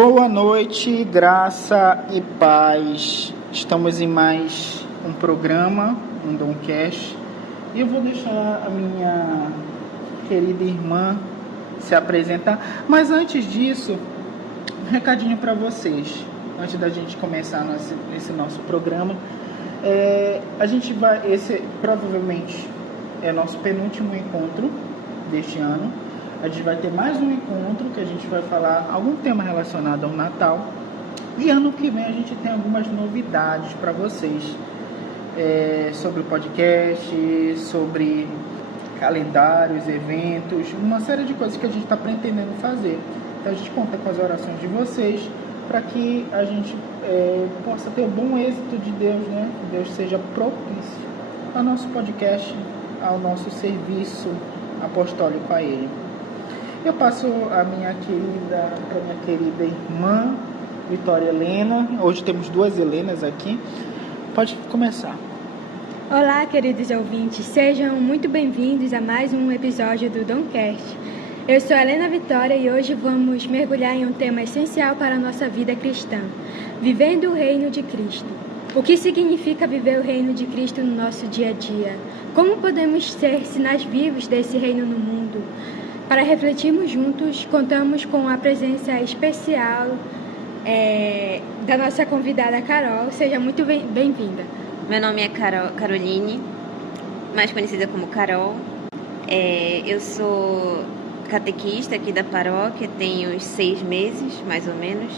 Boa noite, graça e paz. Estamos em mais um programa, um Domcast, e eu vou deixar a minha querida irmã se apresentar. Mas antes disso, um recadinho para vocês, antes da gente começar esse nosso programa. Esse provavelmente é nosso penúltimo encontro deste ano. A gente vai ter mais um encontro que a gente vai falar algum tema relacionado ao Natal. E ano que vem a gente tem algumas novidades para vocês sobre o podcast, sobre calendários, eventos, uma série de coisas que a gente está pretendendo fazer. Então a gente conta com as orações de vocês para que a gente possa ter o bom êxito de Deus, né? Que Deus seja propício ao nosso podcast, ao nosso serviço apostólico a Ele. Eu passo para minha querida irmã Vitória Helena. Hoje temos duas Helenas aqui. Pode começar. Olá, queridos ouvintes. Sejam muito bem-vindos a mais um episódio do Domcast. Eu sou a Helena Vitória e hoje vamos mergulhar em um tema essencial para a nossa vida cristã: vivendo o reino de Cristo. O que significa viver o reino de Cristo no nosso dia a dia? Como podemos ser sinais vivos desse reino no mundo? Para refletirmos juntos, contamos com a presença especial da nossa convidada Carol. Seja muito bem-vinda. Meu nome é Caroline, mais conhecida como Carol. Eu sou catequista aqui da paróquia, tenho 6 meses, mais ou menos.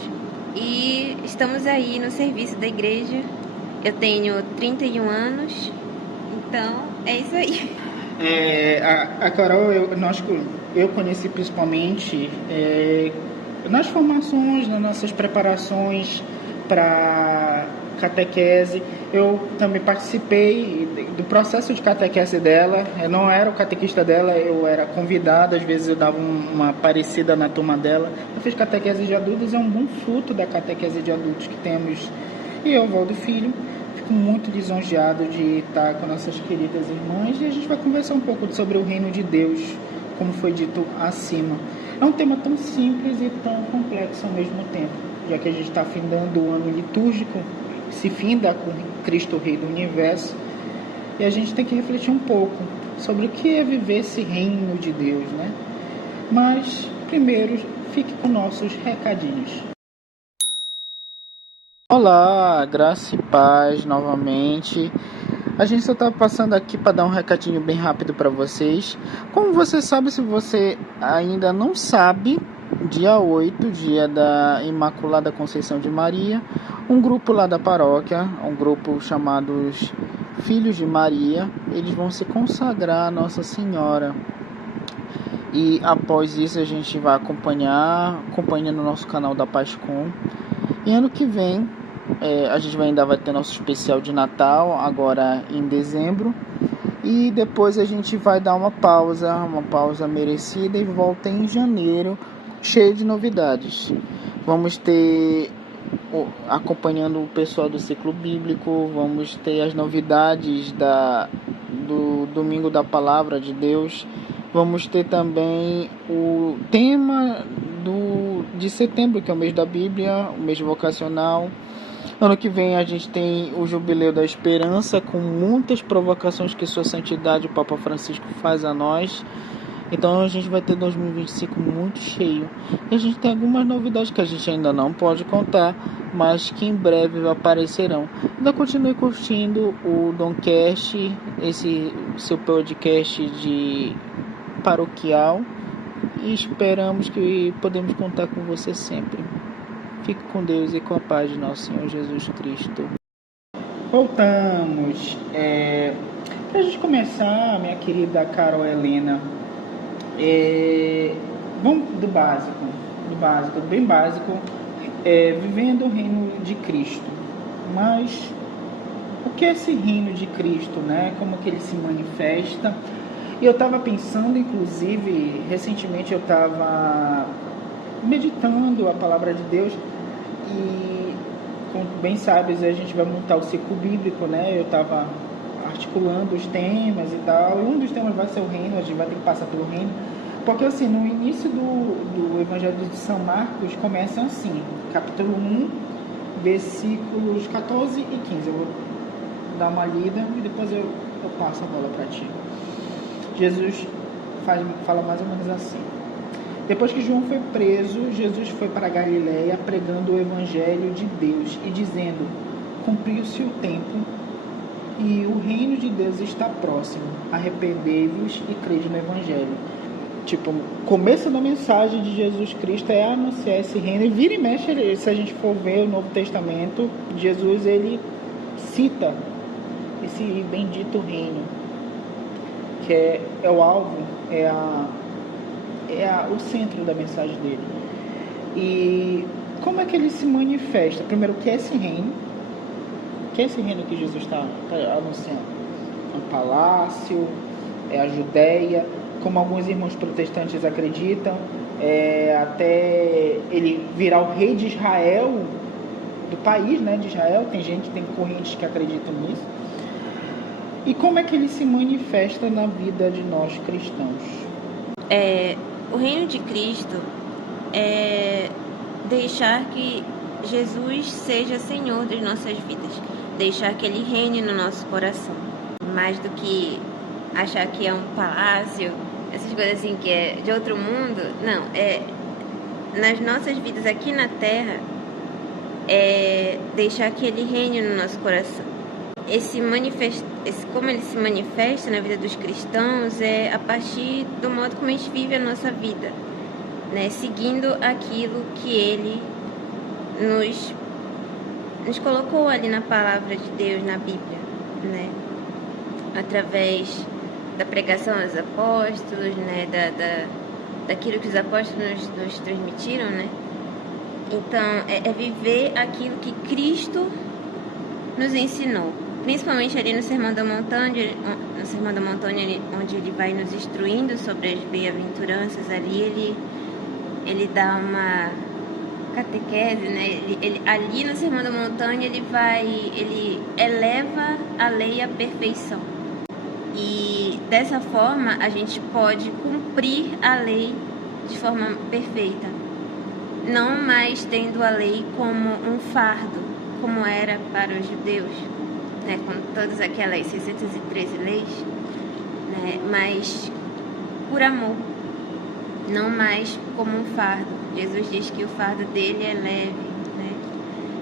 E estamos aí no serviço da igreja. Eu tenho 31 anos, então é isso aí. A Carol, eu conheci principalmente nas formações, nas nossas preparações para catequese. Eu também participei do processo de catequese dela. Eu não era o catequista dela, eu era convidado, às vezes eu dava uma parecida na turma dela. Eu fiz catequese de adultos, é um bom fruto da catequese de adultos que temos. E eu, Valdo Filho, fico muito lisonjeado de estar com nossas queridas irmãs e a gente vai conversar um pouco sobre o reino de Deus, como foi dito acima. É um tema tão simples e tão complexo ao mesmo tempo, já que a gente está findando o ano litúrgico, se finda com Cristo Rei do Universo, e a gente tem que refletir um pouco sobre o que é viver esse reino de Deus, né? Mas, primeiro, fique com nossos recadinhos. Olá, graça e paz novamente. A gente só está passando aqui para dar um recadinho bem rápido para vocês. Como você sabe, se você ainda não sabe, dia 8, dia da Imaculada Conceição de Maria, um grupo lá da paróquia, um grupo chamado Filhos de Maria, eles vão se consagrar a Nossa Senhora. E após isso a gente vai acompanhando o nosso canal da Pascom. E ano que vem a gente ainda vai ter nosso especial de Natal, agora em dezembro. E depois a gente vai dar uma pausa merecida e volta em janeiro, cheio de novidades. Vamos ter, acompanhando o pessoal do ciclo bíblico, vamos ter as novidades do Domingo da Palavra de Deus. Vamos ter também o tema de setembro, que é o mês da Bíblia, o mês vocacional. Ano que vem a gente tem o Jubileu da Esperança, com muitas provocações que Sua Santidade, o Papa Francisco, faz a nós. Então a gente vai ter 2025 muito cheio. E a gente tem algumas novidades que a gente ainda não pode contar, mas que em breve aparecerão. Então continue curtindo o Domcast, esse seu podcast de paroquial. E esperamos que podemos contar com você sempre. Fique com Deus e com a paz de nosso Senhor Jesus Cristo. Voltamos. Para a gente começar, minha querida Carol Helena, vamos do básico, bem básico, vivendo o reino de Cristo. Mas o que é esse reino de Cristo, né? Como que ele se manifesta? E eu estava pensando, inclusive, recentemente eu estava meditando a palavra de Deus e, como bem sabes, a gente vai montar o ciclo bíblico, né? Eu estava articulando os temas e tal, e um dos temas vai ser o reino, a gente vai ter que passar pelo reino, Porque assim, no início do Evangelho de São Marcos começa assim, capítulo 1, versículos 14 e 15. Eu vou dar uma lida e depois eu passo a bola para ti. Jesus fala mais ou menos assim. Depois que João foi preso, Jesus foi para Galiléia pregando o Evangelho de Deus e dizendo: cumpriu-se o tempo e o reino de Deus está próximo. Arrependei-vos e crede no Evangelho. Tipo, o começo da mensagem de Jesus Cristo é anunciar esse reino. E vira e mexe, se a gente for ver o Novo Testamento, Jesus ele cita esse bendito reino, que é o alvo, o centro da mensagem dele. E como é que ele se manifesta? Primeiro, o que é esse reino? O que é esse reino que Jesus está anunciando? É um palácio? É a Judéia? Como alguns irmãos protestantes acreditam, até ele virar o rei de Israel, do país, né, de Israel. Tem correntes que acreditam nisso. E como é que ele se manifesta na vida de nós cristãos? O reino de Cristo é deixar que Jesus seja Senhor das nossas vidas, deixar que Ele reine no nosso coração, mais do que achar que é um palácio, essas coisas assim que é de outro mundo. Não, nas nossas vidas aqui na Terra, deixar que Ele reine no nosso coração. Como Ele se manifesta na vida dos cristãos é a partir do modo como a gente vive a nossa vida, né? Seguindo aquilo que Ele nos colocou ali na palavra de Deus, na Bíblia, né? Através da pregação dos apóstolos, né? Daquilo que os apóstolos nos transmitiram, né? Então, é viver aquilo que Cristo nos ensinou, principalmente ali no Sermão da Montanha, onde ele vai nos instruindo sobre as bem-aventuranças. Ali ele dá uma catequese, né? Ali no Sermão da Montanha ele eleva a lei à perfeição. E dessa forma a gente pode cumprir a lei de forma perfeita, não mais tendo a lei como um fardo, como era para os judeus, né, com todas aquelas 613 leis, né, mas por amor, não mais como um fardo. Jesus diz que o fardo dele é leve, né?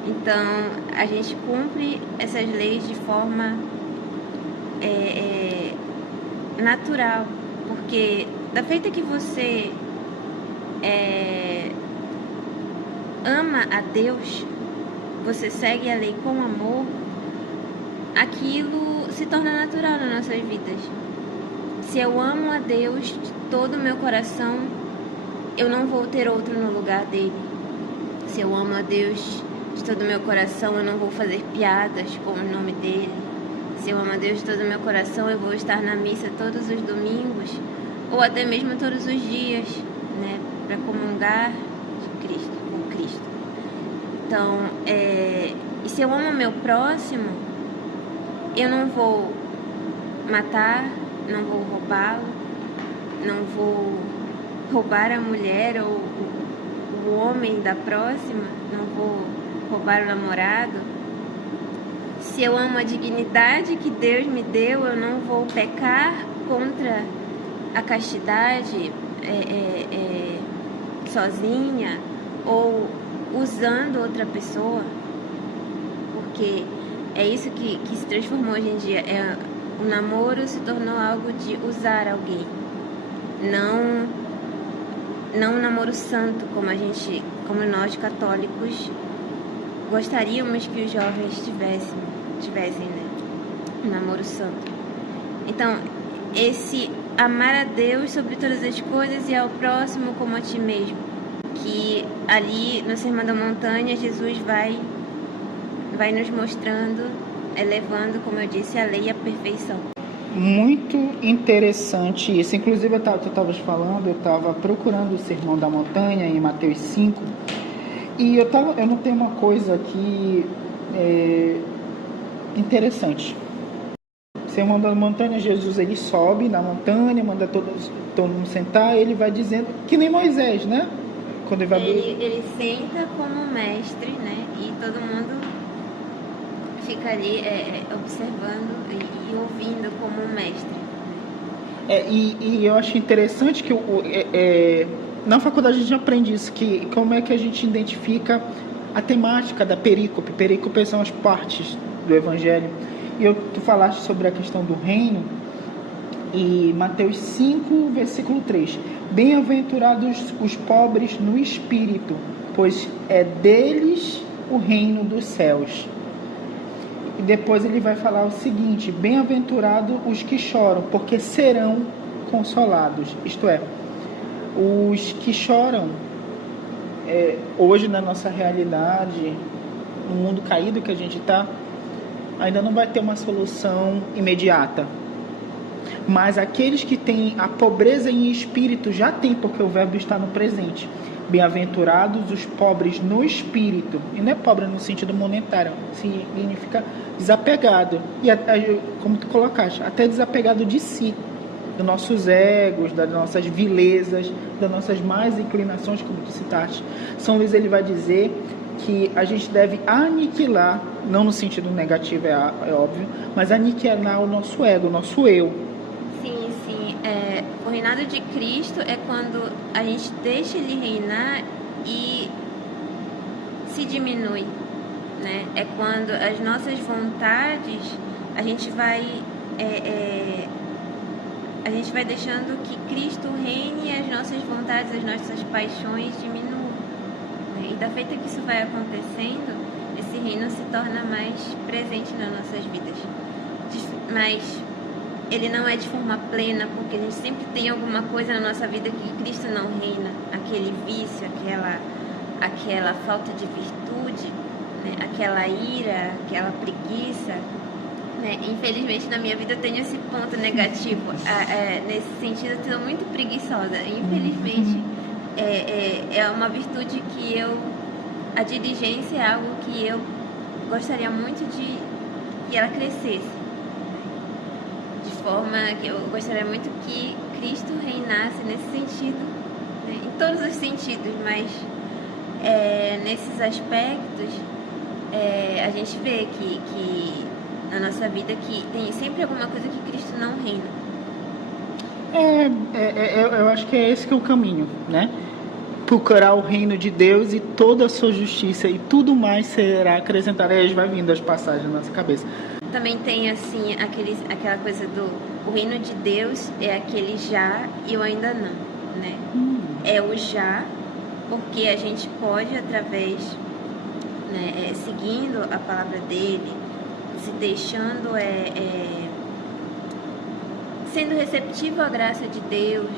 Então a gente cumpre essas leis de forma natural, porque da feita que você ama a Deus, você segue a lei com amor, aquilo se torna natural nas nossas vidas. Se eu amo a Deus de todo o meu coração, eu não vou ter outro no lugar dele. Se eu amo a Deus de todo o meu coração, eu não vou fazer piadas com o nome dele. Se eu amo a Deus de todo o meu coração, eu vou estar na missa todos os domingos, ou até mesmo todos os dias, né, para comungar com Cristo. Então, e se eu amo o meu próximo, eu não vou matar, não vou roubá-lo, não vou roubar a mulher ou o homem da próxima, não vou roubar o namorado. Se eu amo a dignidade que Deus me deu, eu não vou pecar contra a castidade sozinha ou usando outra pessoa, porque é isso que se transformou hoje em dia. O namoro se tornou algo de usar alguém, não um namoro santo, como nós católicos gostaríamos que os jovens tivessem, né? Um namoro santo. Então, esse amar a Deus sobre todas as coisas e ao próximo como a ti mesmo, que ali no Sermão da Montanha Jesus vai nos mostrando, elevando, como eu disse, a lei à perfeição. Muito interessante isso. Inclusive, tu estavas falando, eu estava procurando o Sermão da Montanha em Mateus 5, e eu notei uma coisa aqui interessante. Sermão da Montanha, Jesus ele sobe na montanha, manda todo mundo sentar, ele vai dizendo, que nem Moisés, né? Quando ele vai ele senta como mestre, né? E todo mundo fica ali observando e ouvindo como mestre. E eu acho interessante que na faculdade a gente aprende isso, que como é que a gente identifica a temática da perícope. Perícope são as partes do Evangelho. E tu falaste sobre a questão do reino, e Mateus 5, versículo 3. Bem-aventurados os pobres no espírito, pois é deles o reino dos céus. E depois ele vai falar o seguinte: bem-aventurados os que choram, porque serão consolados. Isto é, os que choram, hoje na nossa realidade, no mundo caído que a gente está, ainda não vai ter uma solução imediata. Mas aqueles que têm a pobreza em espírito já tem, porque o verbo está no presente. Bem-aventurados os pobres no espírito. E não é pobre no sentido monetário, significa desapegado. E como tu colocaste, até desapegado de si, dos nossos egos, das nossas vilezas, das nossas más inclinações, como tu citaste. São Luís ele vai dizer que a gente deve aniquilar, não no sentido negativo, é óbvio, mas aniquilar o nosso ego, o nosso eu. Sim. O reinado de Cristo é quando a gente deixa Ele reinar e se diminui, né? É quando as nossas vontades, a gente vai deixando que Cristo reine e as nossas vontades, as nossas paixões diminuam, né? E da feita que isso vai acontecendo, esse reino se torna mais presente nas nossas vidas. Mas ele não é de forma plena, porque a gente sempre tem alguma coisa na nossa vida que Cristo não reina, aquele vício, aquela falta de virtude, né? Aquela ira, aquela preguiça, né? Infelizmente na minha vida eu tenho esse ponto negativo, nesse sentido eu estou muito preguiçosa, infelizmente. É uma virtude que a diligência é algo que eu gostaria muito que ela crescesse, de forma que eu gostaria muito que Cristo reinasse nesse sentido, né? Em todos os sentidos, mas nesses aspectos a gente vê que na nossa vida que tem sempre alguma coisa que Cristo não reina. Eu acho que é esse que é o caminho, né? Procurar o reino de Deus e toda a sua justiça, e tudo mais será acrescentado. Aí vai vindo as passagens na nossa cabeça. Também tem assim aquela coisa do o reino de Deus é aquele já e o ainda não, né? É o já, porque a gente pode através, né, seguindo a palavra dele, se deixando sendo receptivo à graça de Deus,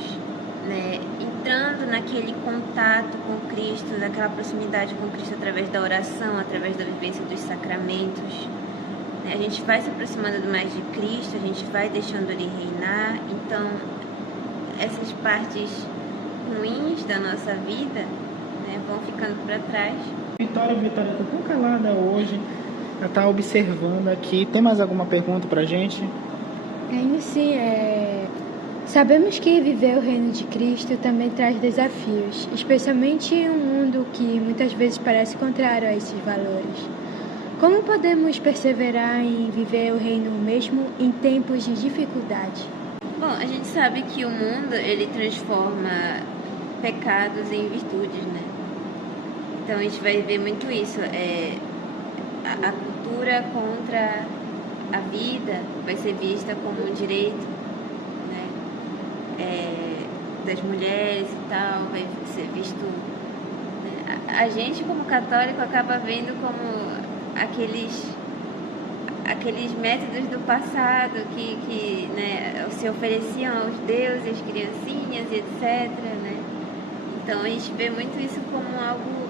né, entrando naquele contato com Cristo, naquela proximidade com Cristo através da oração, através da vivência dos sacramentos. A gente vai se aproximando mais de Cristo, a gente vai deixando Ele reinar. Então, essas partes ruins da nossa vida, né, vão ficando para trás. Vitória, tá tão calada hoje. Ela tá observando aqui. Tem mais alguma pergunta pra gente? Sim, sabemos que viver o reino de Cristo também traz desafios, especialmente em um mundo que muitas vezes parece contrário a esses valores. Como podemos perseverar em viver o reino mesmo em tempos de dificuldade? Bom, a gente sabe que o mundo, ele transforma pecados em virtudes, né? Então a gente vai ver muito isso. A cultura contra a vida vai ser vista como um direito, né? Das mulheres e tal, vai ser visto, né? A gente como católico acaba vendo como aqueles métodos do passado que né, se ofereciam aos deuses, criancinhas e etc, né? Então a gente vê muito isso como algo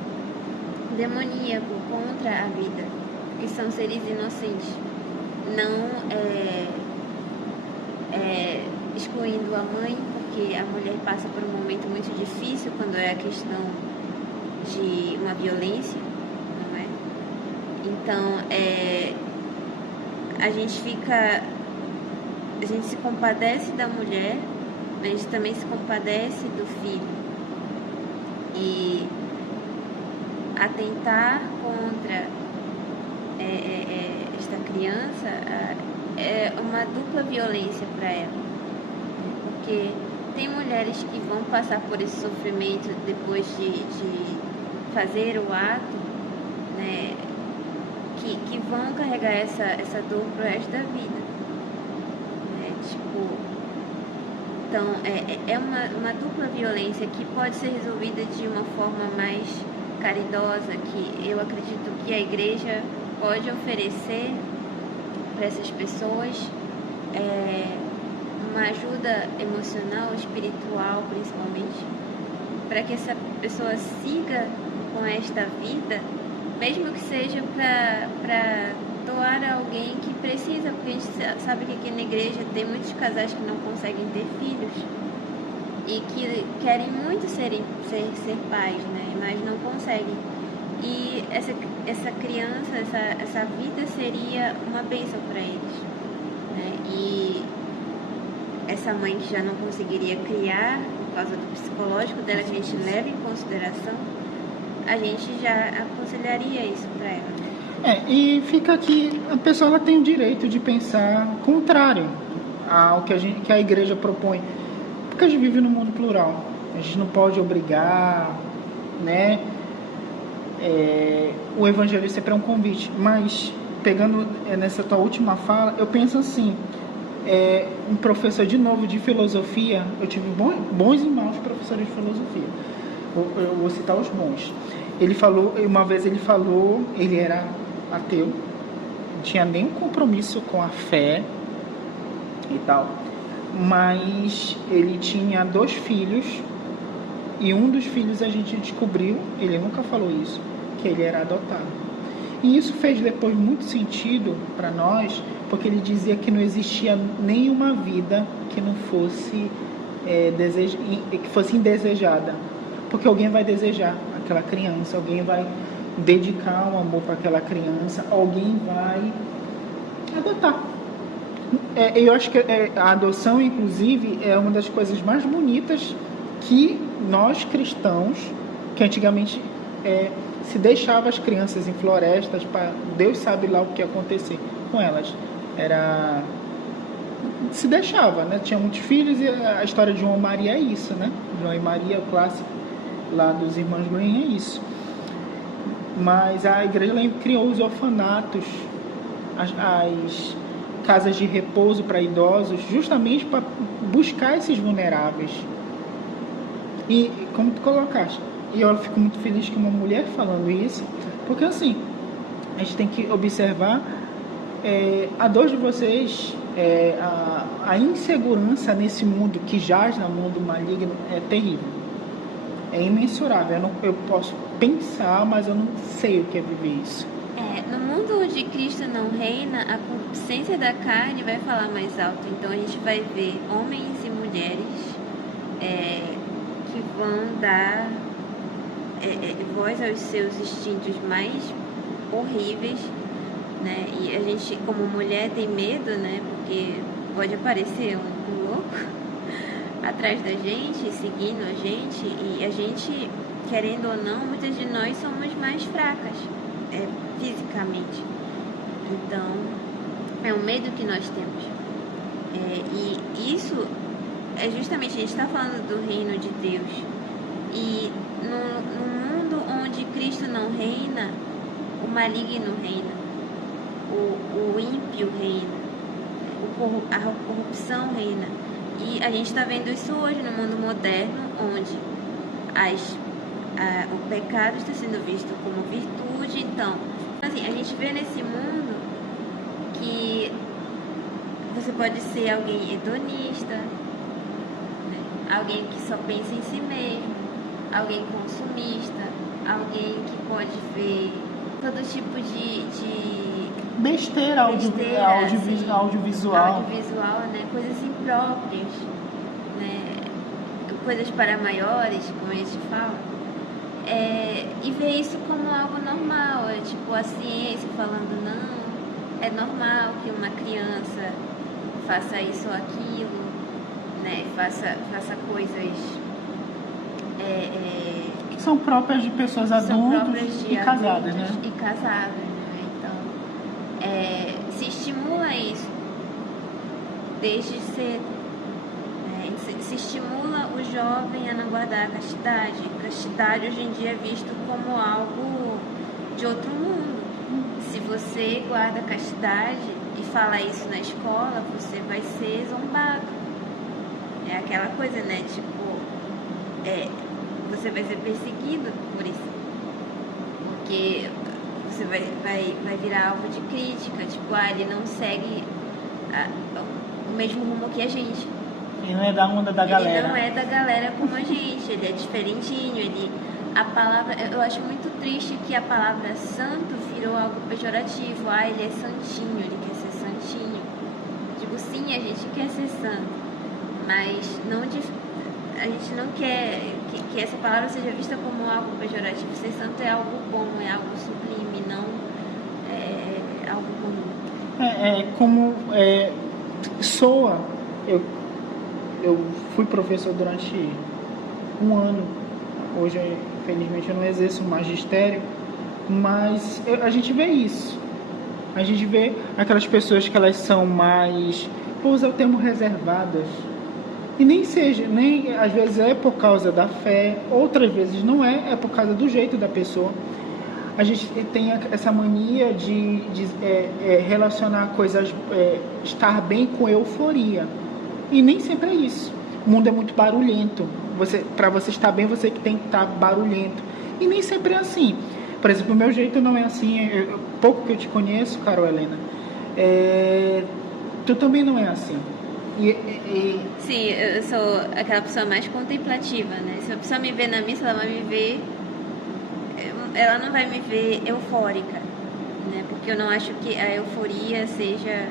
demoníaco contra a vida, que são seres inocentes, não excluindo a mãe, porque a mulher passa por um momento muito difícil quando é a questão de uma violência. Então, a gente fica a gente se compadece da mulher, mas a gente também se compadece do filho. E atentar contra esta criança é uma dupla violência para ela, porque tem mulheres que vão passar por esse sofrimento depois de fazer o ato, né, que vão carregar essa dor pro resto da vida, né, tipo, então é uma dupla violência que pode ser resolvida de uma forma mais caridosa, que eu acredito que a igreja pode oferecer para essas pessoas uma ajuda emocional, espiritual principalmente, para que essa pessoa siga com esta vida, mesmo que seja para doar a alguém que precisa, porque a gente sabe que aqui na igreja tem muitos casais que não conseguem ter filhos e que querem muito ser pais, né? Mas não conseguem. E essa criança, essa vida seria uma bênção para eles, né? E essa mãe que já não conseguiria criar por causa do psicológico dela, que a gente leva em consideração, a gente já aconselharia isso para ela. E fica aqui, a pessoa ela tem o direito de pensar contrário ao que a igreja propõe, porque a gente vive num mundo plural, a gente não pode obrigar, né? O evangelho sempre é um convite, mas pegando nessa tua última fala, eu penso assim, um professor de novo de filosofia, eu tive bons e maus professores de filosofia, eu vou citar os bons. Uma vez ele era ateu, não tinha nenhum compromisso com a fé e tal, mas ele tinha 2 filhos, e um dos filhos a gente descobriu, ele nunca falou isso, que ele era adotado. E isso fez depois muito sentido para nós, porque ele dizia que não existia nenhuma vida que não fosse que fosse indesejada, porque alguém vai desejar aquela criança, alguém vai dedicar um amor para aquela criança, alguém vai adotar. Eu acho que a adoção, inclusive, é uma das coisas mais bonitas que nós cristãos, que antigamente se deixava as crianças em florestas, Deus sabe lá o que ia acontecer com elas, se deixava, né? Tinha muitos filhos, e a história de João e Maria é isso, né? João e Maria, o clássico lá dos Irmãos Grimm, é isso. Mas a igreja criou os orfanatos, as casas de repouso para idosos, justamente para buscar esses vulneráveis. E como tu colocaste, e eu fico muito feliz que uma mulher falando isso, porque assim, a gente tem que observar a dor de vocês, a insegurança nesse mundo que jaz no mundo maligno é terrível, é imensurável. Eu posso pensar, mas eu não sei o que é viver isso. No mundo onde Cristo não reina, a concupiscência da carne vai falar mais alto. Então a gente vai ver homens e mulheres que vão dar voz aos seus instintos mais horríveis, né? E a gente, como mulher, tem medo, né? Porque pode aparecer um louco atrás da gente, seguindo a gente, e a gente, querendo ou não, muitas de nós somos mais fracas fisicamente. Então, é um medo que nós temos. E isso é justamente, a gente está falando do reino de Deus. E no mundo onde Cristo não reina, o maligno reina, o ímpio reina, a corrupção reina. E a gente está vendo isso hoje no mundo moderno, onde o pecado está sendo visto como virtude. Então, assim, a gente vê nesse mundo que você pode ser alguém hedonista, né? Alguém que só pensa em si mesmo, alguém consumista, alguém que pode ver todo tipo de besteira audiovisual, né? Coisas impróprias, né? Coisas para maiores, como a gente fala, e ver isso como algo normal. Tipo a ciência falando, não, é normal que uma criança faça isso ou aquilo, né? Faça coisas Que são próprias de pessoas são adultas próprias de e casadas, né? adultos e casadas, né? Então, se estimula isso desde cedo, né? Se estimula o jovem a não guardar a castidade. Castidade hoje em dia é visto como algo de outro mundo. Se você guarda a castidade e fala isso na escola, você vai ser zombado. É aquela coisa, né? Tipo, você vai ser perseguido por isso. Porque você vai virar alvo de crítica. Tipo, ele não segue o mesmo rumo que a gente. Ele não é da onda da galera. Ele não é da galera como a gente. Ele é diferentinho. A palavra, eu acho muito triste que a palavra santo virou algo pejorativo. Ele é santinho, ele quer ser santinho. Digo, sim, a gente quer ser santo, mas a gente não quer que essa palavra seja vista como algo pejorativo. Ser santo é algo bom, é algo sublime, não é algo comum. Como soa. Eu fui professor durante um ano. Hoje, infelizmente, eu não exerço magistério, mas a gente vê isso. A gente vê aquelas pessoas que elas são mais, vou usar o termo, reservadas. E nem às vezes é por causa da fé, outras vezes não é por causa do jeito da pessoa. A gente tem essa mania de relacionar coisas, estar bem com euforia. E nem sempre é isso. O mundo é muito barulhento. Para você estar bem, você tem que estar barulhento. E nem sempre é assim. Por exemplo, o meu jeito não é assim. Pouco que eu te conheço, Carol Helena, tu também não é assim. Sim, eu sou aquela pessoa mais contemplativa, né? Se a pessoa me ver na missa, ela não vai me ver eufórica, né? Porque eu não acho que a euforia seja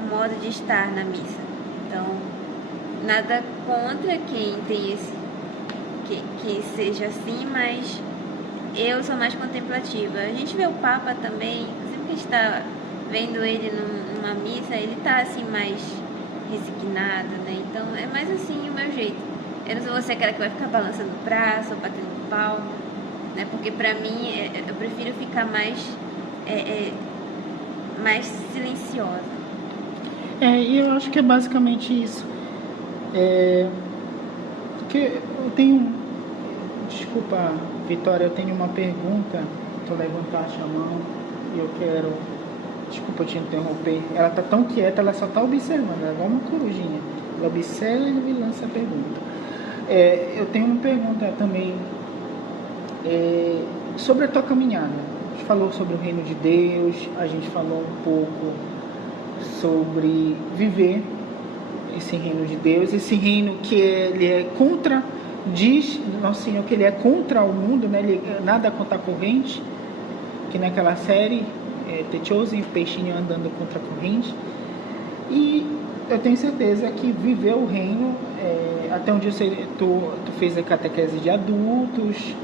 um modo de estar na missa. Então, nada contra quem tem que seja assim, mas eu sou mais contemplativa. A gente vê o Papa também, sempre que a gente está vendo ele numa missa, ele tá assim mais resignado, né? Então é mais assim o meu jeito. Eu não sou você aquela que vai ficar balançando o braço ou batendo palma, né? Porque pra mim eu prefiro ficar mais silenciosa. E eu acho que é basicamente isso. Porque eu tenho... Desculpa, Vitória, eu tenho uma pergunta. Tu levantaste a mão e eu quero... Desculpa te interromper. Ela tá tão quieta, ela só tá observando. Ela é igual uma corujinha. Ela observa e lança a pergunta. Eu tenho uma pergunta também sobre a tua caminhada. A gente falou sobre o reino de Deus, a gente falou um pouco sobre viver esse reino de Deus, esse reino que ele é contra, diz Nosso Senhor que ele é contra o mundo, né? Ele nada contra a corrente, que naquela série The Chosen, o peixinho andando contra a corrente. E eu tenho certeza que viver o reino, até onde tu fez a catequese de adultos,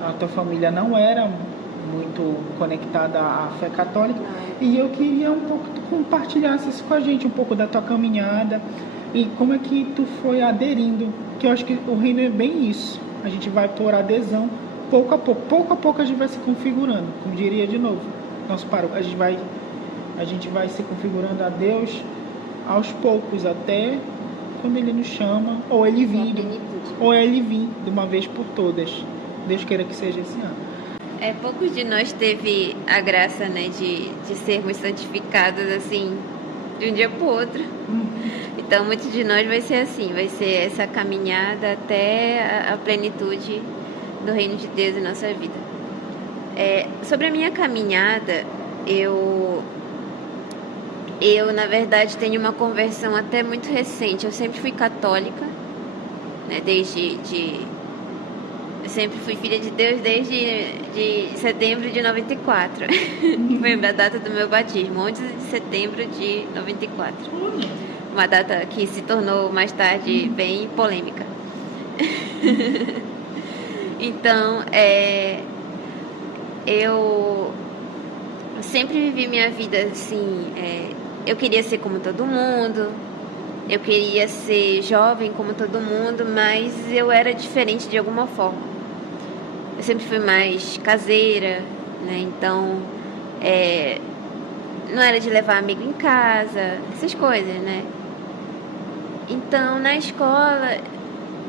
a tua família não era muito conectada à fé católica, e eu queria um pouco que tu compartilhasse isso com a gente, um pouco da tua caminhada e como é que tu foi aderindo, que eu acho que o reino é bem isso, a gente vai por adesão, pouco a pouco a gente vai se configurando, como diria de novo nosso pároco, a gente vai se configurando a Deus aos poucos, até quando ele nos chama, ou ele vir de uma vez por todas. Deus queira que seja esse ano. Poucos de nós teve a graça, né, de sermos santificados assim de um dia para o outro. Então muitos de nós vai ser assim, vai ser essa caminhada até a plenitude do reino de Deus em nossa vida. Sobre a minha caminhada, eu na verdade tenho uma conversão até muito recente. Eu sempre fui católica, né, eu sempre fui filha de Deus desde setembro de 94. Foi a data do meu batismo, 11 de setembro de 94. Uma data que se tornou mais tarde bem polêmica. Então, eu sempre vivi minha vida assim, eu queria ser como todo mundo, eu queria ser jovem como todo mundo, mas eu era diferente de alguma forma. Eu sempre fui mais caseira, né? Então, não era de levar amigo em casa, essas coisas, né? Então, na escola,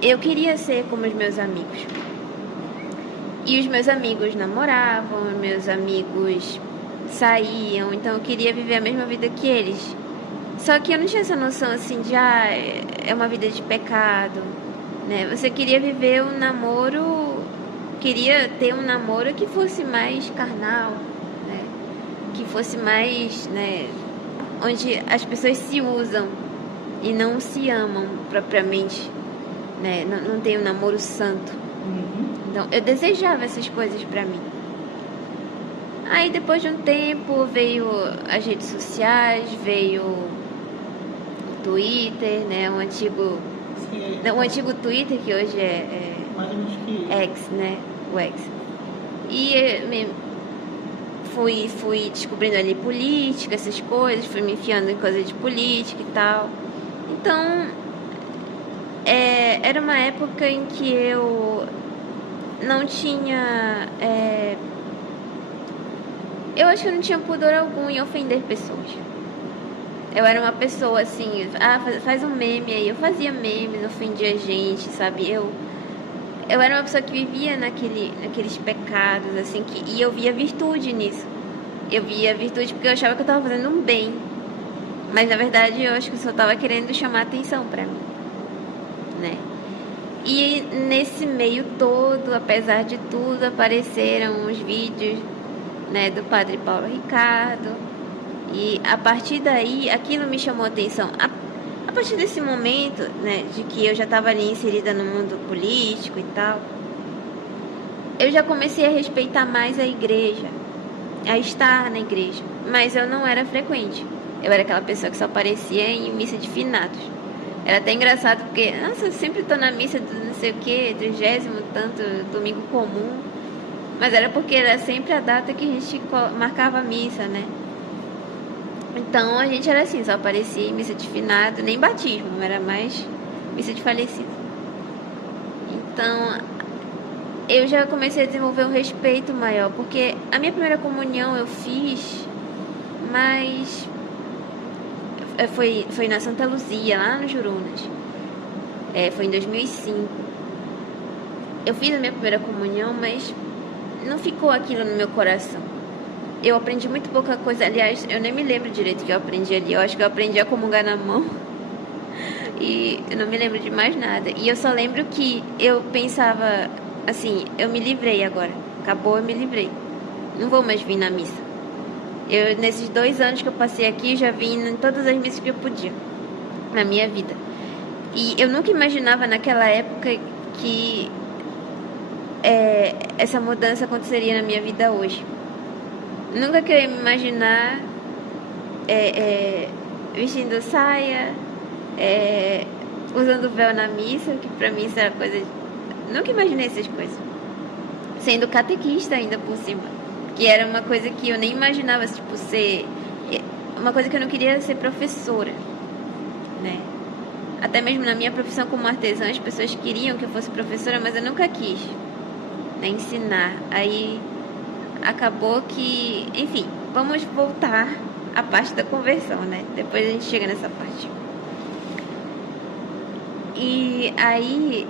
eu queria ser como os meus amigos. E os meus amigos namoravam, meus amigos saíam, então eu queria viver a mesma vida que eles. Só que eu não tinha essa noção assim de, é uma vida de pecado, né? Você queria viver um namoro, queria ter um namoro que fosse mais carnal, né? Que fosse mais, né? Onde as pessoas se usam e não se amam propriamente, né? Não tem um namoro santo. Então, eu desejava essas coisas pra mim. Aí, depois de um tempo, veio as redes sociais, veio o Twitter, né? O antigo Twitter, que hoje é X, né? O X. E fui descobrindo ali política, essas coisas, fui me enfiando em coisas de política e tal. Então, era uma época em que eu não tinha... eu acho que eu não tinha pudor algum em ofender pessoas. Eu era uma pessoa assim, faz um meme aí. Eu fazia memes, ofendia gente, sabe? Eu era uma pessoa que vivia naqueles pecados, assim, e eu via virtude nisso. Eu via virtude porque eu achava que eu estava fazendo um bem. Mas, na verdade, eu acho que eu só estava querendo chamar atenção pra mim, né? E nesse meio todo, apesar de tudo, apareceram os vídeos, né, do Padre Paulo Ricardo. E a partir daí, aquilo me chamou a atenção. A partir desse momento, né, de que eu já estava ali inserida no mundo político e tal, eu já comecei a respeitar mais a igreja, a estar na igreja. Mas eu não era frequente. Eu era aquela pessoa que só aparecia em missa de finados. Era até engraçado porque, nossa, eu sempre tô na missa do não sei o que, 30º tanto, domingo comum. Mas era porque era sempre a data que a gente marcava a missa, né? Então a gente era assim, só aparecia em missa de finado, nem batismo, era mais missa de falecido. Então eu já comecei a desenvolver um respeito maior, porque a minha primeira comunhão eu fiz, mas foi na Santa Luzia, lá no Jurunas. Foi em 2005. Eu fiz a minha primeira comunhão, mas não ficou aquilo no meu coração. Eu aprendi muito pouca coisa. Aliás, eu nem me lembro direito o que eu aprendi ali. Eu acho que eu aprendi a comungar na mão. E eu não me lembro de mais nada. E eu só lembro que eu pensava assim, eu me livrei agora. Acabou, eu me livrei. Não vou mais vir na missa. Eu, nesses 2 anos que eu passei aqui, já vim em todas as missas que eu podia na minha vida. E eu nunca imaginava naquela época que essa mudança aconteceria na minha vida hoje. Nunca que eu ia me imaginar vestindo saia, usando véu na missa, que pra mim isso era coisa... Nunca imaginei essas coisas. Sendo catequista ainda por cima, que era uma coisa que eu nem imaginava, tipo, ser... Uma coisa que eu não queria ser professora, né? Até mesmo na minha profissão como artesã, as pessoas queriam que eu fosse professora, mas eu nunca quis, né, ensinar. Aí acabou que... Enfim, vamos voltar à parte da conversão, né? Depois a gente chega nessa parte. E aí,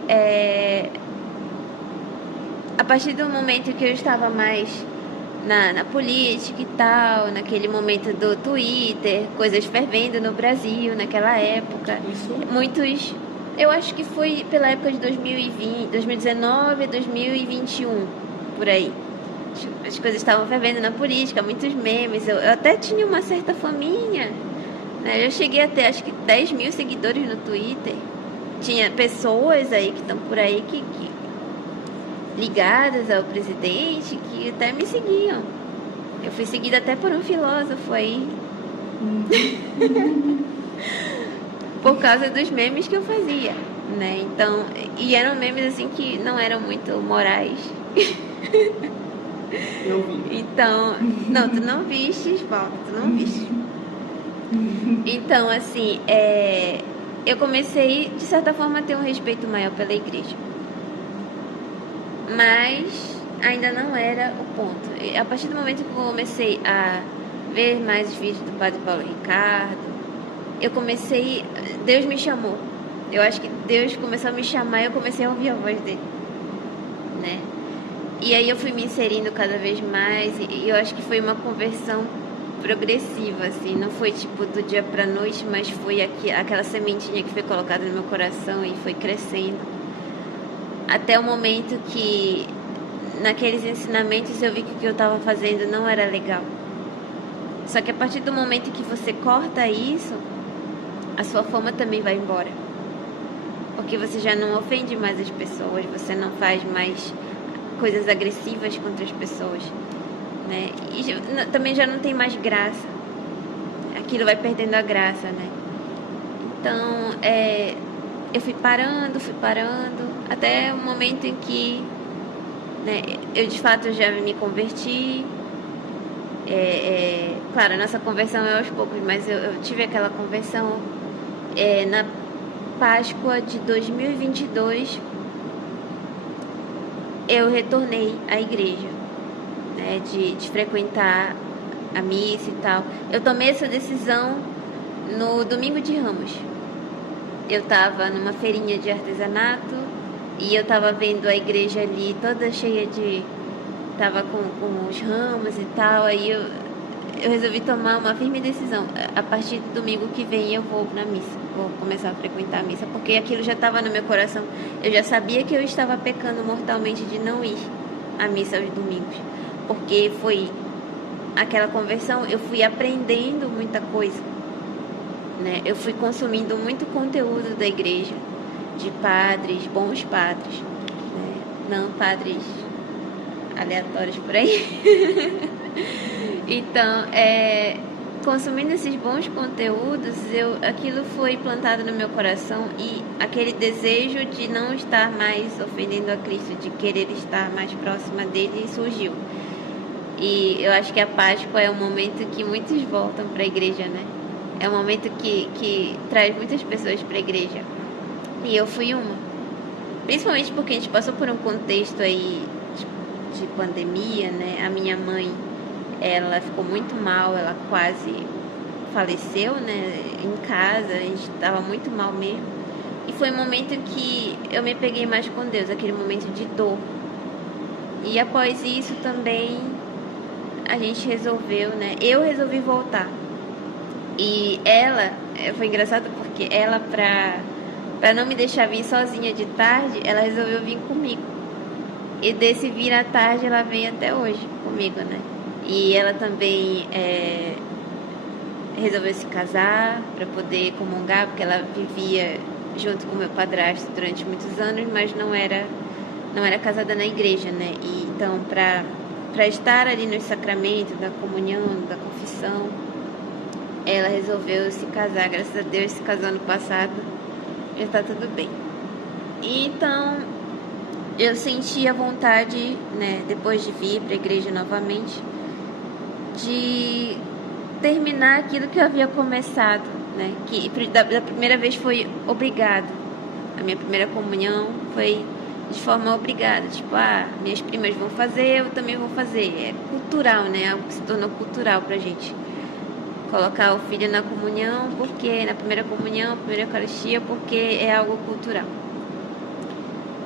a partir do momento que eu estava mais na política e tal, naquele momento do Twitter, coisas fervendo no Brasil naquela época, muitos... Eu acho que foi pela época de 2020, 2019, 2021, por aí. As coisas estavam fervendo na política, muitos memes. Eu até tinha uma certa faminha, né? Eu cheguei a ter, acho que 10 mil seguidores no Twitter. Tinha pessoas aí que estão por aí que ligadas ao presidente, que até me seguiam. Eu fui seguida até por um filósofo aí. Por causa dos memes que eu fazia, né? Então, e eram memes assim que não eram muito morais. Eu vi. Então, não, tu não vistes, Paulo, tu não vistes. Então, assim, eu comecei, de certa forma, a ter um respeito maior pela igreja. Mas ainda não era o ponto. E a partir do momento que eu comecei a ver mais os vídeos do Padre Paulo Ricardo, Deus me chamou. Eu acho que Deus começou a me chamar e eu comecei a ouvir a voz dele, né? E aí eu fui me inserindo cada vez mais e eu acho que foi uma conversão progressiva, assim, não foi tipo do dia pra noite, mas foi aquela sementinha que foi colocada no meu coração e foi crescendo. Até o momento que, naqueles ensinamentos, eu vi que o que eu estava fazendo não era legal. Só que a partir do momento que você corta isso, a sua fama também vai embora. Porque você já não ofende mais as pessoas, você não faz mais coisas agressivas contra as pessoas, né? E também já não tem mais graça. Aquilo vai perdendo a graça, né? Então, eu fui parando, até o momento em que, né, eu de fato já me converti. Claro, a nossa conversão é aos poucos, mas eu tive aquela conversão na Páscoa de 2022. Eu retornei à igreja, né, de frequentar a missa e tal. Eu tomei essa decisão no domingo de Ramos. Eu estava numa feirinha de artesanato e eu estava vendo a igreja ali toda cheia de... Tava com os ramos e tal. Aí eu resolvi tomar uma firme decisão. A partir do domingo que vem eu vou na missa. Vou começar a frequentar a missa, porque aquilo já estava no meu coração. Eu já sabia que eu estava pecando mortalmente de não ir à missa aos domingos. Porque foi aquela conversão, eu fui aprendendo muita coisa, né? Eu fui consumindo muito conteúdo da igreja, de padres, bons padres, né? Não padres aleatórios por aí. Então, consumindo esses bons conteúdos, aquilo foi plantado no meu coração e aquele desejo de não estar mais ofendendo a Cristo, de querer estar mais próxima dele, surgiu. E eu acho que a Páscoa é um momento que muitos voltam para a igreja, né? É um momento que traz muitas pessoas para a igreja. E eu fui uma. Principalmente porque a gente passou por um contexto aí de pandemia, né? A minha mãe, ela ficou muito mal, ela quase faleceu, né? Em casa, a gente estava muito mal mesmo. E foi um momento que eu me peguei mais com Deus, aquele momento de dor. E após isso também a gente resolveu, né? Eu resolvi voltar. E ela, foi engraçado porque ela, pra não me deixar vir sozinha de tarde, ela resolveu vir comigo. E desse vir à tarde, ela vem até hoje comigo, né? E ela também resolveu se casar para poder comungar, porque ela vivia junto com meu padrasto durante muitos anos, mas não era casada na igreja, né? E então, para estar ali nos sacramentos da comunhão, da confissão, ela resolveu se casar. Graças a Deus, se casou ano passado, já está tudo bem. E então, eu senti a vontade, né, depois de vir para a igreja novamente, de terminar aquilo que eu havia começado, né? Que da primeira vez foi obrigado. A minha primeira comunhão foi de forma obrigada, tipo, minhas primas vão fazer, eu também vou fazer. É cultural, né? Algo que se tornou cultural pra gente. Colocar o filho na comunhão, porque na primeira comunhão, primeira Eucaristia, porque é algo cultural.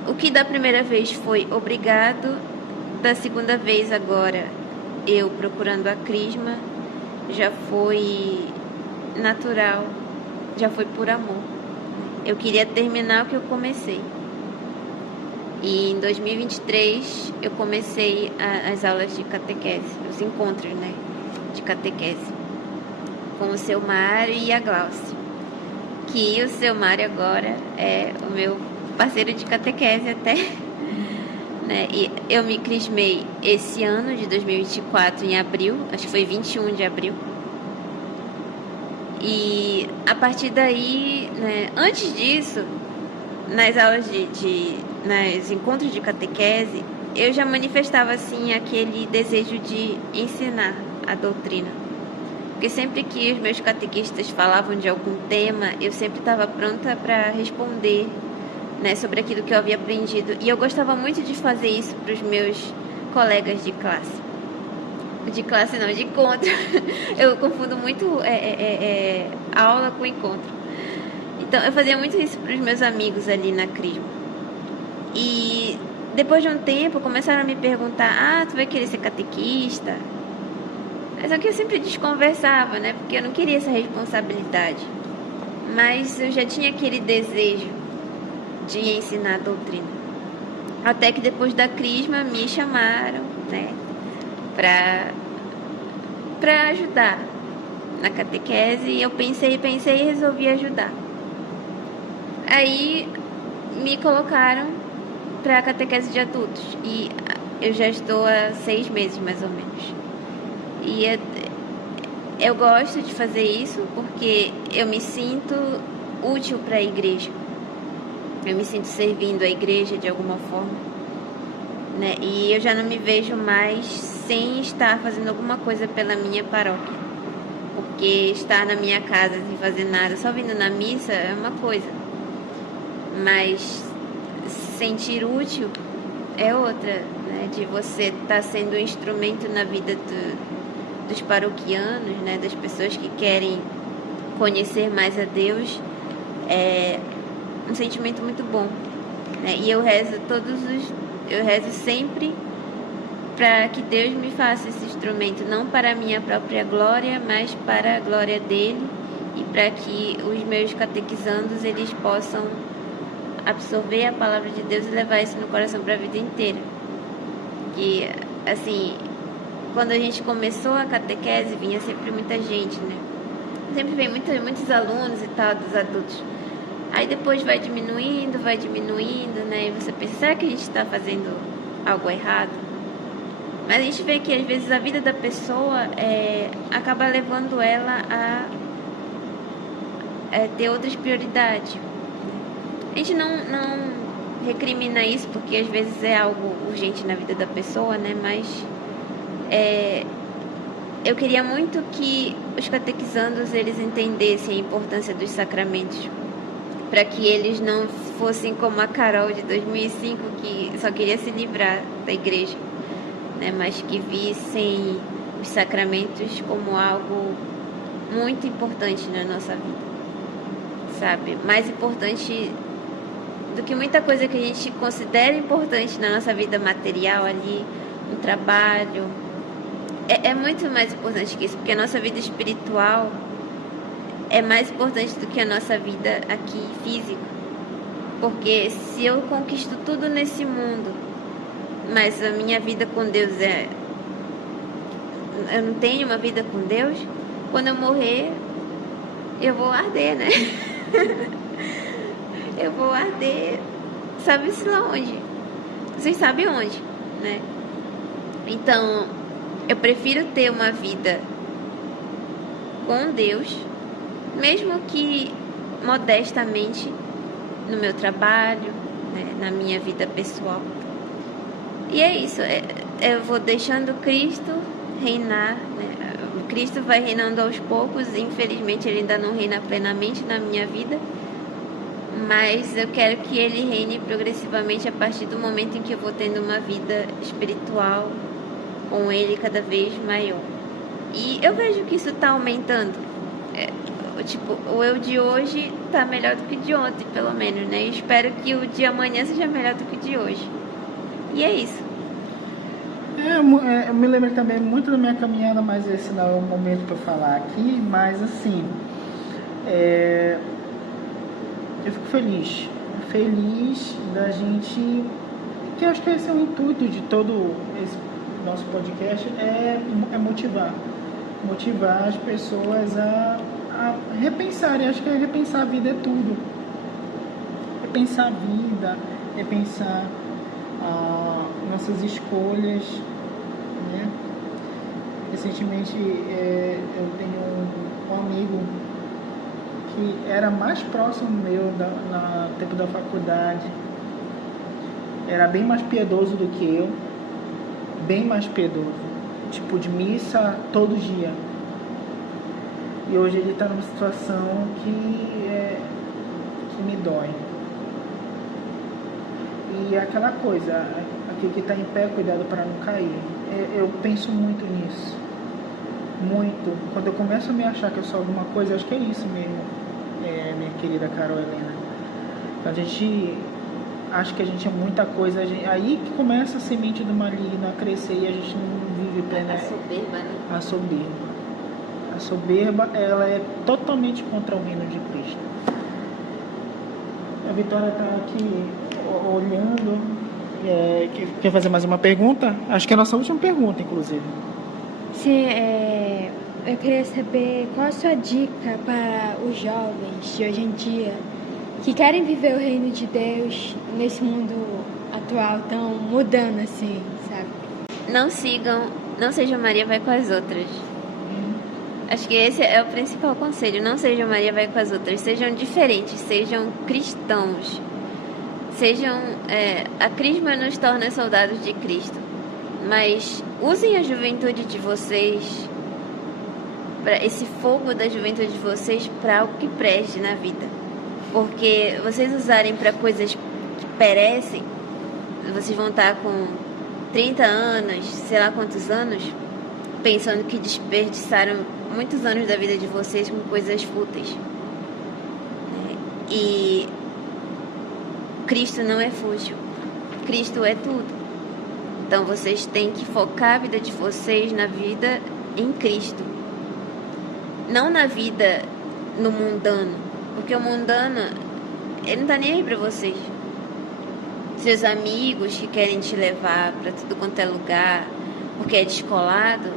O que da primeira vez foi obrigado, da segunda vez agora, eu procurando a crisma, já foi natural, já foi por amor. Eu queria terminar o que eu comecei. E em 2023 eu comecei as aulas de catequese, os encontros, né, de catequese, com o seu Mário e a Glaucia. Que o seu Mário agora é o meu parceiro de catequese até, né? E eu me crismei esse ano de 2024 em abril, acho que foi 21 de abril. E a partir daí, né, antes disso, nas aulas nos encontros de catequese, eu já manifestava assim aquele desejo de ensinar a doutrina. Porque sempre que os meus catequistas falavam de algum tema, eu sempre estava pronta para responder, né, sobre aquilo que eu havia aprendido. E eu gostava muito de fazer isso para os meus colegas de classe. De classe não, de encontro. Eu confundo muito aula com encontro. Então, eu fazia muito isso para os meus amigos ali na Crisma. E depois de um tempo, começaram a me perguntar: tu vai querer ser catequista? Só que eu sempre desconversava, né? Porque eu não queria essa responsabilidade. Mas eu já tinha aquele desejo de ensinar a doutrina. Até que depois da Crisma me chamaram, né? Para ajudar na catequese. E eu pensei e resolvi ajudar. Aí me colocaram para a catequese de adultos. E eu já estou há 6 meses, mais ou menos. E eu gosto de fazer isso porque eu me sinto útil para a igreja. Eu me sinto servindo a igreja de alguma forma, né? E eu já não me vejo mais sem estar fazendo alguma coisa pela minha paróquia. Porque estar na minha casa sem fazer nada, só vindo na missa é uma coisa. Mas sentir útil é outra, né? De você estar sendo um instrumento na vida dos paroquianos, né? Das pessoas que querem conhecer mais a Deus. É um sentimento muito bom, né? E eu rezo sempre para que Deus me faça esse instrumento, não para a minha própria glória, mas para a glória dele, e para que os meus catequizandos eles possam absorver a palavra de Deus e levar isso no coração para a vida inteira. Que, assim, quando a gente começou a catequese, vinha sempre muita gente, né? Sempre vem muitos alunos e tal, dos adultos. Aí depois vai diminuindo, né? E você pensa, será que a gente está fazendo algo errado? Mas a gente vê que às vezes a vida da pessoa acaba levando ela a ter outras prioridades. A gente não recrimina isso porque às vezes é algo urgente na vida da pessoa, né? Mas eu queria muito que os catequizandos eles entendessem a importância dos sacramentos, para que eles não fossem como a Carol de 2005, que só queria se livrar da igreja, né? Mas que vissem os sacramentos como algo muito importante na nossa vida, sabe? Mais importante do que muita coisa que a gente considera importante na nossa vida material ali, no trabalho. É muito mais importante que isso, porque a nossa vida espiritual é mais importante do que a nossa vida aqui física. Porque se eu conquisto tudo nesse mundo, mas a minha vida com Deus eu não tenho uma vida com Deus, quando eu morrer, eu vou arder, né? Eu vou arder, sabe-se lá onde? Vocês sabem onde, né? Então, eu prefiro ter uma vida com Deus, mesmo que modestamente, no meu trabalho, né, na minha vida pessoal. E é isso, eu vou deixando Cristo reinar, né? Cristo vai reinando aos poucos, infelizmente ele ainda não reina plenamente na minha vida, mas eu quero que ele reine progressivamente a partir do momento em que eu vou tendo uma vida espiritual com ele cada vez maior. E eu vejo que isso está aumentando. O eu de hoje está melhor do que o de ontem, pelo menos, né? E espero que o de amanhã seja melhor do que o de hoje. E é isso. Eu me lembro também muito da minha caminhada, mas esse não é o momento para falar aqui. Mas assim, eu fico feliz da gente, que eu acho que esse é o intuito de todo esse nosso podcast, é motivar as pessoas a repensarem. Acho que repensar a vida é tudo. Repensar a vida, repensar nossas escolhas, né? Recentemente eu tenho um amigo que era mais próximo meu no tempo da faculdade, era bem mais piedoso do que eu, bem mais piedoso, tipo de missa todo dia. E hoje ele está numa situação que me dói. E é aquela coisa, aquele que está em pé, cuidado para não cair. Eu penso muito nisso. Muito. Quando eu começo a me achar que eu sou alguma coisa, eu acho que é isso mesmo, minha querida Carol Helena. A gente acha que a gente é muita coisa, aí que começa a semente do maligno a crescer e a gente não vive plena. A soberba, né? A soberba. A soberba, ela é totalmente contra o reino de Cristo. A Vitória está aqui olhando. Quer fazer mais uma pergunta? Acho que é a nossa última pergunta, inclusive. Sim, eu queria saber qual a sua dica para os jovens de hoje em dia que querem viver o reino de Deus nesse mundo atual tão mudando assim, sabe? Não seja Maria vai com as outras. Acho que esse é o principal conselho. Não seja Maria vai com as outras. Sejam diferentes, sejam cristãos. A crisma nos torna soldados de Cristo. Mas usem a juventude de vocês, esse fogo da juventude de vocês, para algo que preste na vida. Porque vocês usarem para coisas que perecem, vocês vão estar com 30 anos, sei lá quantos anos, pensando que desperdiçaram muitos anos da vida de vocês com coisas fúteis. E Cristo não é fútil. Cristo é tudo. Então vocês têm que focar a vida de vocês na vida em Cristo. Não na vida no mundano. Porque o mundano, ele não está nem aí para vocês. Seus amigos que querem te levar para tudo quanto é lugar, porque é descolado,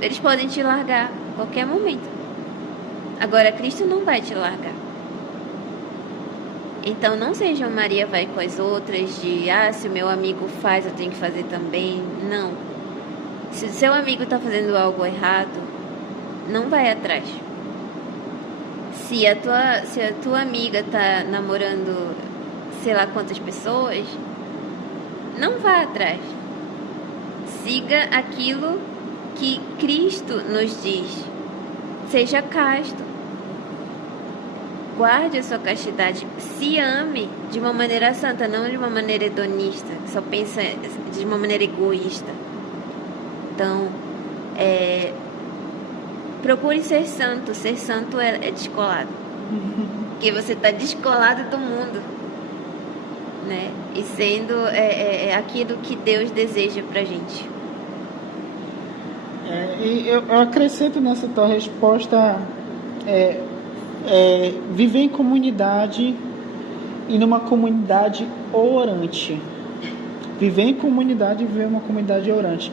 eles podem te largar a qualquer momento. Agora, Cristo não vai te largar. Então, não sejam Maria vai com as outras de, se o meu amigo faz, eu tenho que fazer também. Não. Se o seu amigo está fazendo algo errado, não vai atrás. Se a tua amiga está namorando sei lá quantas pessoas, não vá atrás. Siga aquilo que Cristo nos diz. Seja casto. Guarde a sua castidade. Se ame de uma maneira santa, não de uma maneira hedonista, que só pensa de uma maneira egoísta. Então, procure ser santo. Ser santo é descolado. Porque você está descolado do mundo, né? E sendo aquilo que Deus deseja pra gente. E eu acrescento nessa tua resposta viver em comunidade e numa comunidade orante. Viver em comunidade e viver uma comunidade orante.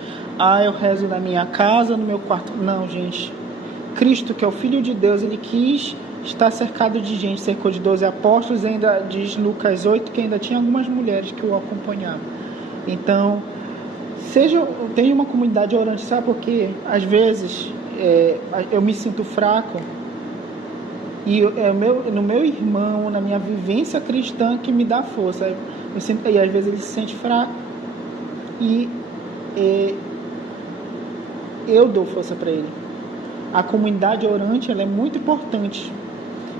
Eu rezo na minha casa, no meu quarto. Não, gente. Cristo, que é o Filho de Deus, ele quis estar cercado de gente, cercou de 12 apóstolos, ainda diz Lucas 8 que ainda tinha algumas mulheres que o acompanhavam. Então, tenha uma comunidade orante, sabe por quê? Às vezes eu me sinto fraco e no meu irmão, na minha vivência cristã, que me dá força. E às vezes ele se sente fraco e eu dou força para ele. A comunidade orante, ela é muito importante.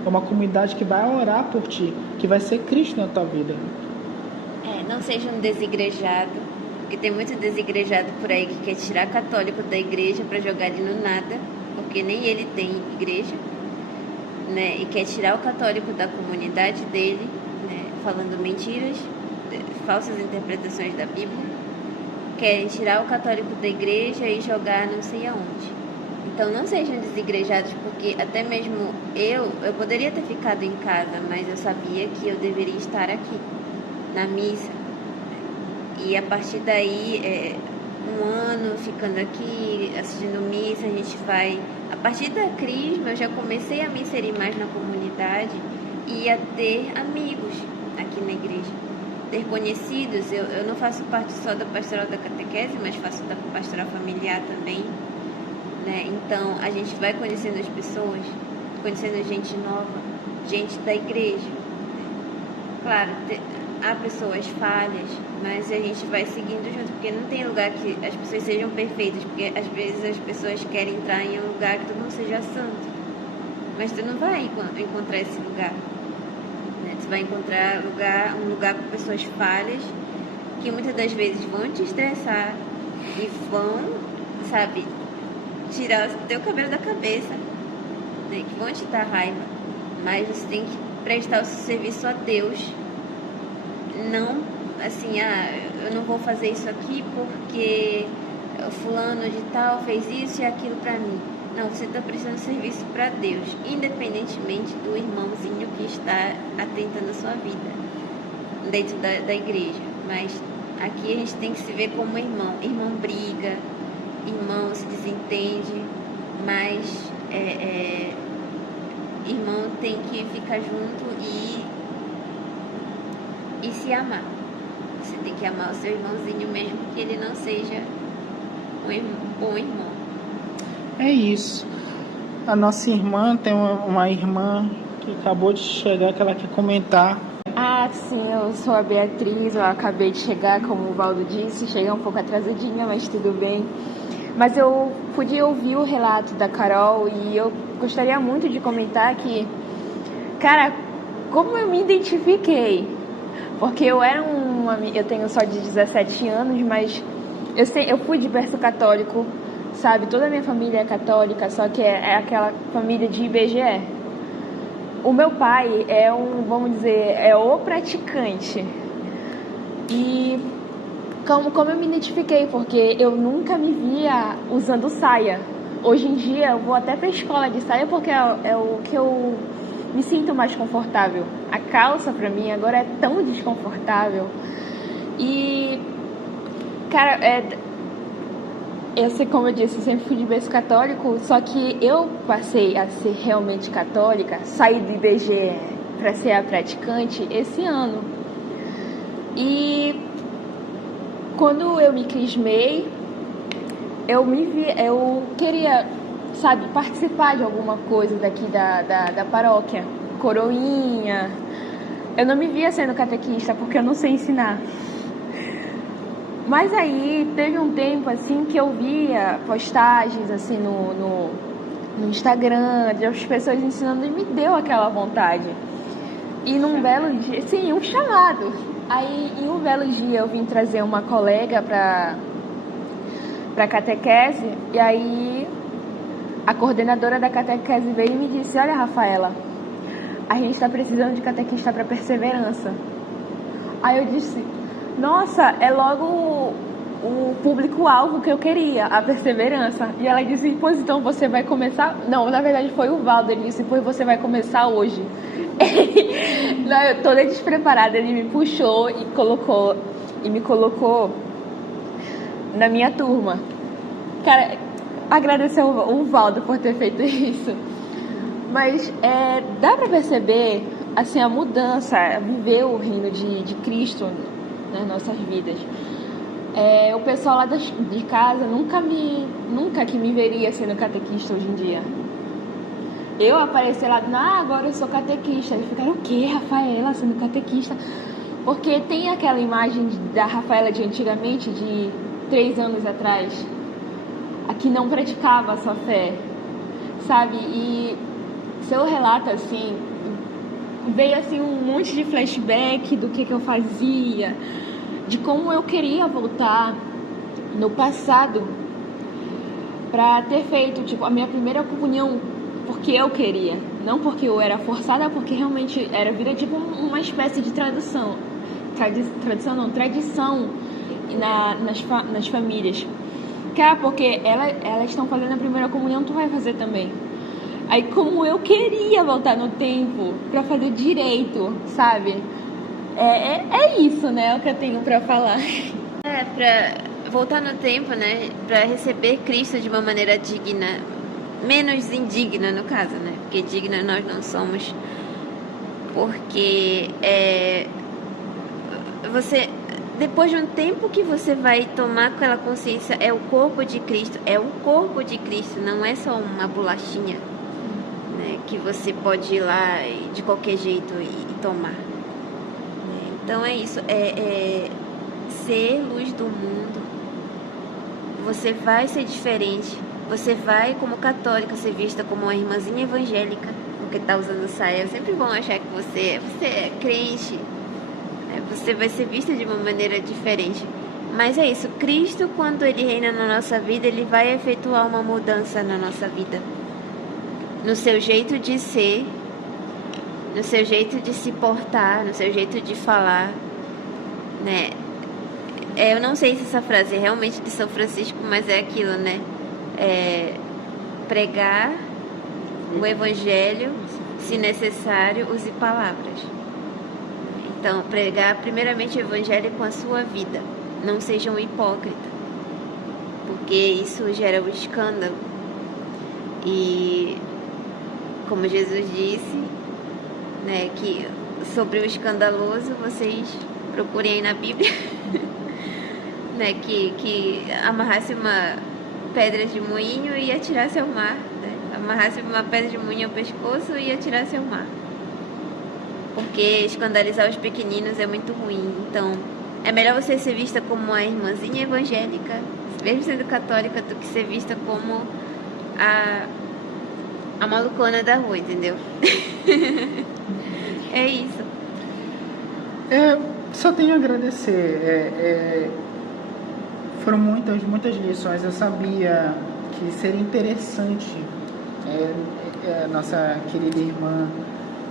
É uma comunidade que vai orar por ti, que vai ser Cristo na tua vida. Não seja um desigrejado, porque tem muito desigrejado por aí que quer tirar católico da igreja para jogar ele no nada, porque nem ele tem igreja, né? E quer tirar o católico da comunidade dele, né? Falando mentiras, falsas interpretações da Bíblia. Querem tirar o católico da igreja e jogar não sei aonde. Então não sejam desigrejados, porque até mesmo eu poderia ter ficado em casa, mas eu sabia que eu deveria estar aqui, na missa. E a partir daí, um ano ficando aqui, assistindo missa, a gente vai... A partir da crisma, eu já comecei a me inserir mais na comunidade e a ter amigos aqui na igreja. Ter conhecidos, eu não faço parte só da pastoral da catequese, mas faço da pastoral familiar também. Né? Então, a gente vai conhecendo as pessoas, conhecendo gente nova, gente da igreja. Claro, há pessoas falhas, mas a gente vai seguindo junto, porque não tem lugar que as pessoas sejam perfeitas, porque às vezes as pessoas querem entrar em um lugar que todo mundo seja santo. mas tu não vai encontrar esse lugar, né? Tu vai encontrar um lugar com pessoas falhas, que muitas das vezes vão te estressar e vão, sabe, tirar o teu cabelo da cabeça, né? Que vão te dar raiva, mas você tem que prestar o seu serviço a Deus. Não assim, eu não vou fazer isso aqui porque o fulano de tal fez isso e aquilo pra mim. Não, você está prestando serviço para Deus, independentemente do irmãozinho que está atentando a sua vida dentro da igreja. Mas aqui a gente tem que se ver como irmão. Irmão briga, irmão se desentende, mas irmão tem que ficar junto e se amar. Você tem que amar o seu irmãozinho mesmo que ele não seja um bom irmão. É isso. A nossa irmã tem uma irmã que acabou de chegar, que ela quer comentar. Sim, eu sou a Beatriz, eu acabei de chegar, como o Valdo disse, cheguei um pouco atrasadinha, mas tudo bem. Mas eu podia ouvir o relato da Carol e eu gostaria muito de comentar que, cara, como eu me identifiquei, porque eu tenho só de 17 anos, mas eu fui de berço católico, sabe? Toda a minha família é católica, só que é aquela família de IBGE. O meu pai vamos dizer, é o praticante. E como eu me identifiquei, porque eu nunca me via usando saia. Hoje em dia eu vou até pra escola de saia porque é o que eu me sinto mais confortável. A calça pra mim agora é tão desconfortável. E, cara, eu sei, como eu disse, eu sempre fui de berço católico, só que eu passei a ser realmente católica, saí do IBGE para ser a praticante esse ano. E quando eu me crismei, eu queria, sabe, participar de alguma coisa daqui da paróquia, coroinha. Eu não me via sendo catequista porque eu não sei ensinar. Mas aí teve um tempo assim que eu via postagens assim no Instagram de as pessoas ensinando e me deu aquela vontade. E num belo dia, sim, um chamado. Aí em um belo dia eu vim trazer uma colega para catequese e aí a coordenadora da catequese veio e me disse: "Olha, Rafaela, a gente está precisando de catequista para perseverança." Aí eu disse: "Nossa, é logo o público-alvo que eu queria, a perseverança." E ela disse: "Pois então você vai começar..." Não, na verdade foi o Valdo, ele disse: "Pois você vai começar hoje." Eu toda despreparada, ele me puxou e me colocou na minha turma. Cara, agradecer o Valdo por ter feito isso. Mas dá pra perceber assim, a mudança, viver o reino de Cristo nas nossas vidas. O pessoal lá de casa nunca que me veria sendo catequista hoje em dia. Eu aparecer lá, agora eu sou catequista. Eles ficaram: "O quê, Rafaela sendo catequista?" Porque tem aquela imagem da Rafaela de antigamente, de 3 anos atrás, a que não praticava a sua fé, sabe? E seu relato assim, veio assim um monte de flashback do que eu fazia, de como eu queria voltar no passado para ter feito tipo a minha primeira comunhão porque eu queria, não porque eu era forçada, porque realmente vira tipo uma espécie de tradição nas famílias. Porque elas estão fazendo a primeira comunhão, tu vai fazer também. Aí como eu queria voltar no tempo pra fazer direito, sabe? É isso, né? É o que eu tenho pra falar. Pra voltar no tempo, né? Pra receber Cristo de uma maneira digna, menos indigna no caso, né? Porque digna nós não somos. Porque você, depois de um tempo que você vai tomar aquela consciência, é o corpo de Cristo, não é só uma bolachinha, né, que você pode ir lá de qualquer jeito e tomar. Então é isso, ser luz do mundo. Você vai ser diferente, você vai, como católica, ser vista como uma irmãzinha evangélica. porque tá usando saia, sempre vão achar que você é crente, né? Você vai ser vista de uma maneira diferente. Mas é isso, Cristo, quando Ele reina na nossa vida, Ele vai efetuar uma mudança na nossa vida. No seu jeito de ser, no seu jeito de se portar, no seu jeito de falar, né? Eu não sei se essa frase é realmente de São Francisco, mas é aquilo, né? Pregar o Evangelho, se necessário, use palavras. Então, pregar primeiramente o Evangelho com a sua vida. Não seja um hipócrita, porque isso gera um escândalo. E, como Jesus disse, né, que sobre o escandaloso, vocês procurem aí na Bíblia, né, que amarrasse uma pedra de moinho e atirasse ao mar, né? Amarrasse uma pedra de moinho ao pescoço e atirasse ao mar. Porque escandalizar os pequeninos é muito ruim. Então, é melhor você ser vista como uma irmãzinha evangélica, mesmo sendo católica, do que ser vista como a malucona da rua, entendeu? É isso. Só tenho a agradecer. Foram muitas lições. Eu sabia que seria interessante nossa querida irmã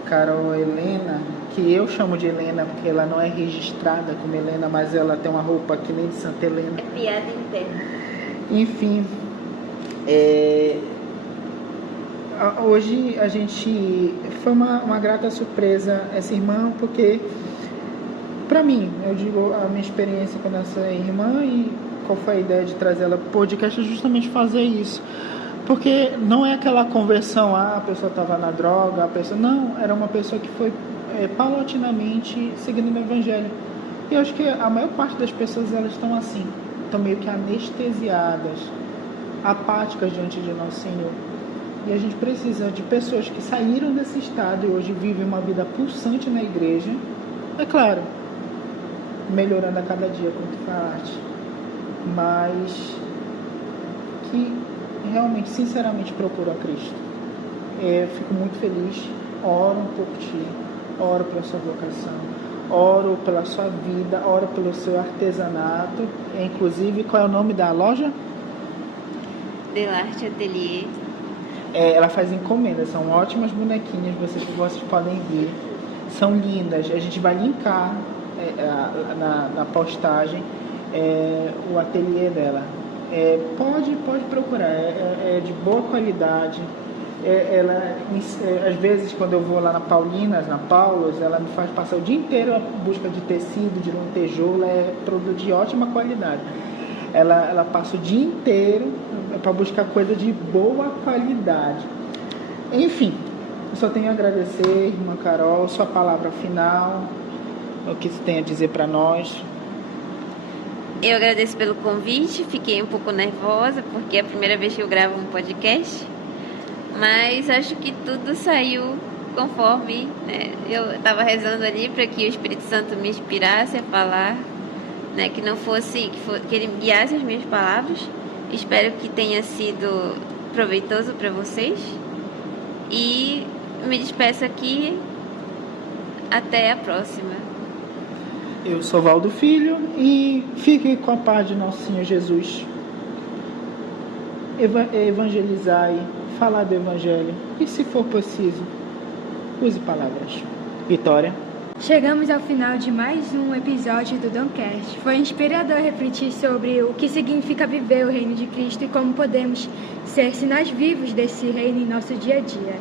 Carol Helena, que eu chamo de Helena porque ela não é registrada como Helena, mas ela tem uma roupa que nem de Santa Helena. É piada interna. Enfim, hoje a gente foi uma grata surpresa essa irmã, porque para mim, eu digo a minha experiência com essa irmã e qual foi a ideia de trazer ela para o podcast, é justamente fazer isso. Porque não é aquela conversão, a pessoa estava na droga, não, era uma pessoa que foi paulatinamente seguindo o Evangelho. E eu acho que a maior parte das pessoas, elas estão assim, estão meio que anestesiadas, apáticas diante de Nosso Senhor. E a gente precisa de pessoas que saíram desse estado e hoje vivem uma vida pulsante na igreja, é claro, melhorando a cada dia, como tu falaste, mas que realmente, sinceramente, procuram a Cristo. Fico muito feliz, oro por ti, oro pela sua vocação, oro pela sua vida, oro pelo seu artesanato. Inclusive, qual é o nome da loja? Delarte Atelier. Ela faz encomendas, são ótimas bonequinhas, vocês podem ver, são lindas. A gente vai linkar na postagem o ateliê dela. Pode procurar, é de boa qualidade. Às vezes, quando eu vou lá na Paulinas, na Paulos, ela me faz passar o dia inteiro em busca de tecido, de lantejoula, produto de ótima qualidade. Ela passa o dia inteiro para buscar coisa de boa qualidade. Enfim, eu só tenho a agradecer, irmã Carol, sua palavra final, o que você tem a dizer para nós. Eu agradeço pelo convite, fiquei um pouco nervosa, porque é a primeira vez que eu gravo um podcast, mas acho que tudo saiu conforme, né? Eu estava rezando ali para que o Espírito Santo me inspirasse a falar, né? Que não fosse, que ele guiasse as minhas palavras. Espero que tenha sido proveitoso para vocês e me despeço aqui, até a próxima. Eu sou Valdo Filho e fique com a paz de Nosso Senhor Jesus. Evangelizai, falar do Evangelho e, se for possível, use palavras. Vitória. Chegamos ao final de mais um episódio do Domcast. Foi inspirador refletir sobre o que significa viver o reino de Cristo e como podemos ser sinais vivos desse reino em nosso dia a dia.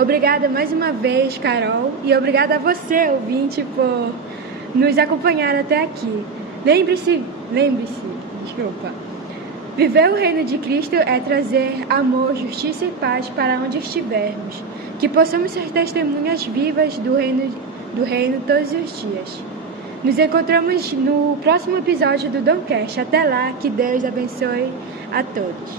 Obrigada mais uma vez, Carol, e obrigada a você, ouvinte, por nos acompanhar até aqui. Lembre-se, viver o reino de Cristo é trazer amor, justiça e paz para onde estivermos. Que possamos ser testemunhas vivas do reino todos os dias. Nos encontramos no próximo episódio do Domcast. Até lá, que Deus abençoe a todos.